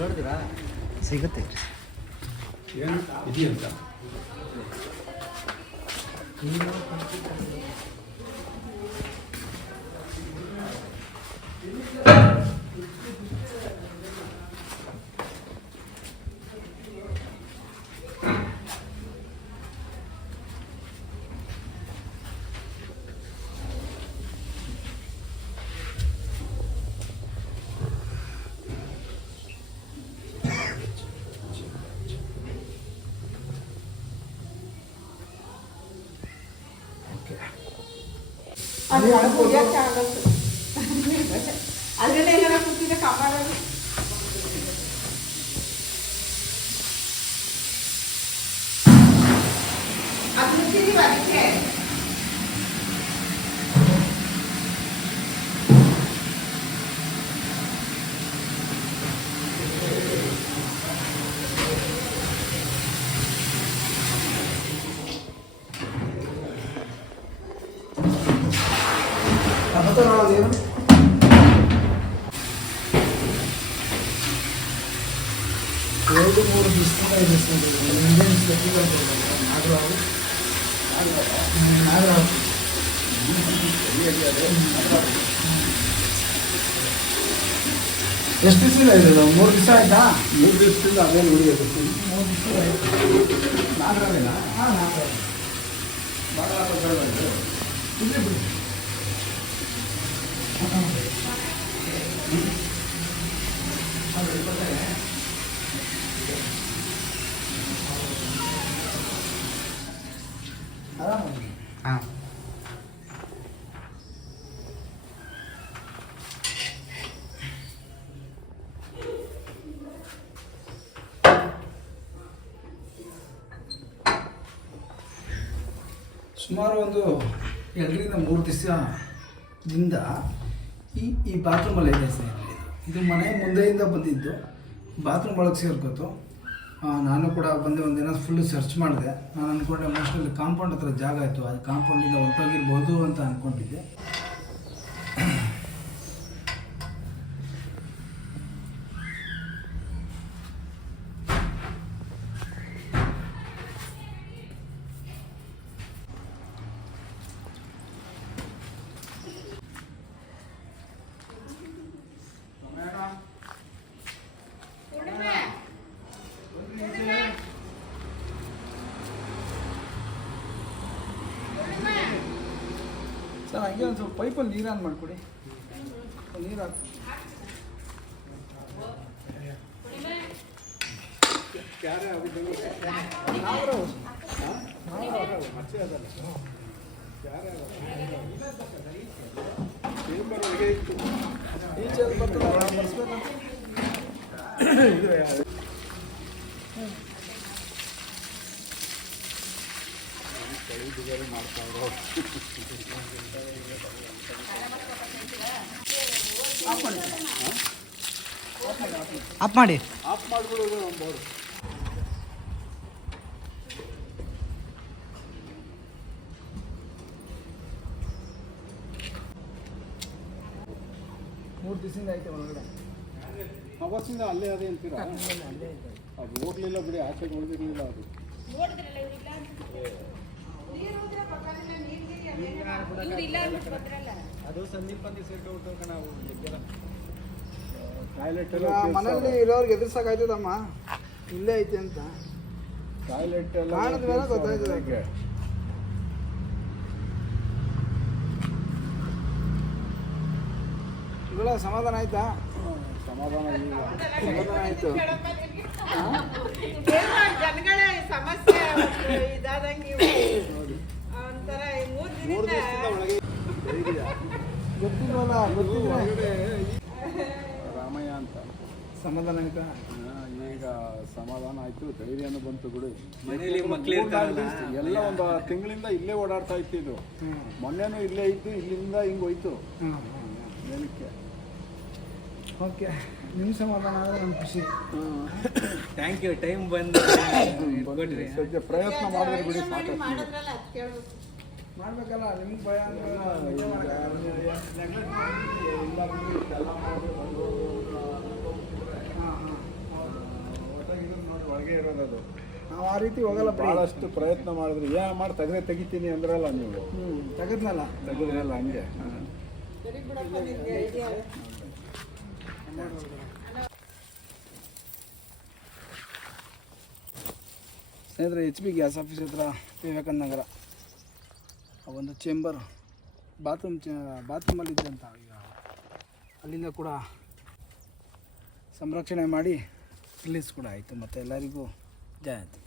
ನೋಡಿದ್ರಾ? ಸಿಗುತ್ತೆ. ಏನು ಇದೆಯಂತ ಅದು ಒಳಗೆ ಹೋಗ್ಯಕ್ಕೆ ಆಗಲ್ಲ. ಅದ್ರಲ್ಲೇ ಏನಾರ ಎರಡು ಮೂರು ದಿವಸದಿಂದ ಇದೆ ಸರ್ ಇಂಡಿಯನ್ ನಾಗರಾವು ನಾಗರಾವು ಎಷ್ಟು ದಿವಸ ಇದೆ ಮೂರು ದಿವಸ ಆಯ್ತಾ ಮೂರು ದಿವಸದಿಂದ ಅದೇ ಉಳಿಯೋದು ಮೂರು ದಿವಸ ನಾಗರಾವೇನಾ ಹಾಂ ನಾಗರಾವ್ ಇಲ್ಲಿ ಬಿಡಿ ಸುಮಾರು ಒಂದು ಎರಡರಿಂದ ಮೂರು ದಿವಸದಿಂದ ಈ ಈ ಬಾತ್ರೂಮಲ್ಲಿ ಇದೆ ಸರ್. ಇದು. ಮನೆ ಮುಂದೆಯಿಂದ ಬಂದಿದ್ದು. ಬಾತ್ರೂಮ್ ಒಳಗೆ ಸೇರ್ಕೋತು. ನಾನು ಕೂಡ ಬಂದು ಒಂದಿನ ಫುಲ್ಲು ಸರ್ಚ್ ಮಾಡಿದೆ. ನಾನು ಅಂದ್ಕೊಂಡೆ ಮೋಸ್ಟ್ಲಿ ಕಾಂಪೌಂಡ್ ಹತ್ರ ಜಾಗ ಇತ್ತು. ಅದು ಕಾಂಪೌಂಡಿಂದ ಹೊರಟೋಗಿರ್ಬೋದು ಅಂತ ಅಂದ್ಕೊಂಡಿದ್ದೆ ಹಂಗೆ ಒಂದು ಸ್ವಲ್ಪ ಪೈಪಲ್ಲಿ ನೀರು ಆನ್ ಮಾಡಿಕೊಡಿ ನೀರು ಹಾಕಿ ಈಚೆ ಅಪ್ ಮಾಡಿ. ಆಫ್ ಮಾಡಿಬಿಡೋದು ಮೂರು ದಿವಸದಿಂದ ಐತೆ ಒಳಗಡೆ. ಅವತ್ತಿಂದ ಅಲ್ಲೇ ಅದೇ ಅಂತೀರಾ? ಅದು ಹೋಗ್ಲಿಲ್ಲ ಬಿಡಿ ಆಚೆಗೆ ಉಳಿದಿರ್ಲಿಲ್ಲ ಅದು. ಅದು ಸಂದೀಪ್ ಅಂತ ಸೇರ್ಕೊಂಡು ನಾವು ಟಾಯ್ಲೆಟ್ ಮನೆಯಲ್ಲಿ ಇರೋರ್ಗೆ ಎದುರ್ಸಕ್ಕಾಯ್ತದಮ್ಮ? ಇಲ್ಲೇ ಐತೆ ಅಂತ. ಟಾಯ್ಲೆಟ್ ಕಾಣದ ಮೇಲೆ ಗೊತ್ತಾಯ್ತದೆ. ಇಗಳ ಸಮಾಧಾನ ಆಯ್ತಾ? ಸಮಾಧಾನ ಇಲ್ಲ. ಸಮಾಧಾನ ಆಯ್ತು. ಸಮಸ್ಯೆ ಇದಾದಂಗೆ ಈ ಮೂರ್ ದಿವಸದಿಂದ ಒಳಗೆ. ಗೊತ್ತಿಲ್ವಲ್ಲ ಹೊರಗಡೆ ರಾಮಯ್ಯ ಅಂತ. ಸಮಾಧಾನ ಆಯ್ತಾ? ಈಗ ಸಮಾಧಾನ ಆಯ್ತು. ಧೈರ್ಯನೂ ಬಂತು ಬಿಡು. ಮನೆಯಲ್ಲಿ ಮಕ್ಕಳು ಎಲ್ಲ ಒಂದು ತಿಂಗಳಿಂದ ಇಲ್ಲೇ ಓಡಾಡ್ತಾ ಇತ್ತು ಇದು. ಮೊನ್ನೆನು ಇಲ್ಲೇ ಇತ್ತು ಇಲ್ಲಿಂದ ಹಿಂಗ್ ಹೋಯ್ತು. ಮೇಲಕ್ಕೆ ಓಕೆ ನಿಮ್ಮ ಸಮಾಧಾನ ಆದರೆ ನನ್ನ ಖುಷಿ. ಥ್ಯಾಂಕ್ ಯು ಟೈಮ್ ಬಂದು ಸದ್ಯ ಪ್ರಯತ್ನ ಮಾಡಿದ್ರೆ ಬಿಡಿ ಮಾಡಿ ಮಾಡ್ಬೇಕಲ್ಲ ನಿಮ್ಗೆ ಭಯ ಹಾಂ ಒಳಗೆ ಇರೋದು ನಾವು ಆ ರೀತಿ ಹೋಗಲ್ಲ ಬಹಳಷ್ಟು ಭಾಳಷ್ಟು ಪ್ರಯತ್ನ ಮಾಡಿದ್ರು. ಏನ್ ಮಾಡಿ ತೆಗೆದ್ರೆ ತೆಗಿತೀನಿ ಅಂದ್ರಲ್ಲ ನೀವು. ಹ್ಞೂ ತೆಗೆದ್ನಲ್ಲ. ತೆಗೆದ್ರಲ್ಲ ಹಂಗೆ. ಸ್ನೇಹಿತರೆ ಎಚ್ ಪಿ ಗ್ಯಾಸ್ ಆಫೀಸ್ ಹತ್ರ ವಿವೇಕಾನಂದ ನಗರ. ಒಂದು ಚೇಂಬರ್ ಬಾತ್ರೂಮ್ ಚ ಬಾತ್ರೂಮಲ್ಲಿದ್ದಂಥ ಈಗ ಅಲ್ಲಿಂದ ಕೂಡ ಸಂರಕ್ಷಣೆ ಮಾಡಿ ರಿಲೀಸ್ ಕೂಡ ಆಯಿತು. ಮತ್ತು ಎಲ್ಲರಿಗೂ ಜಯ ಆಯಿತು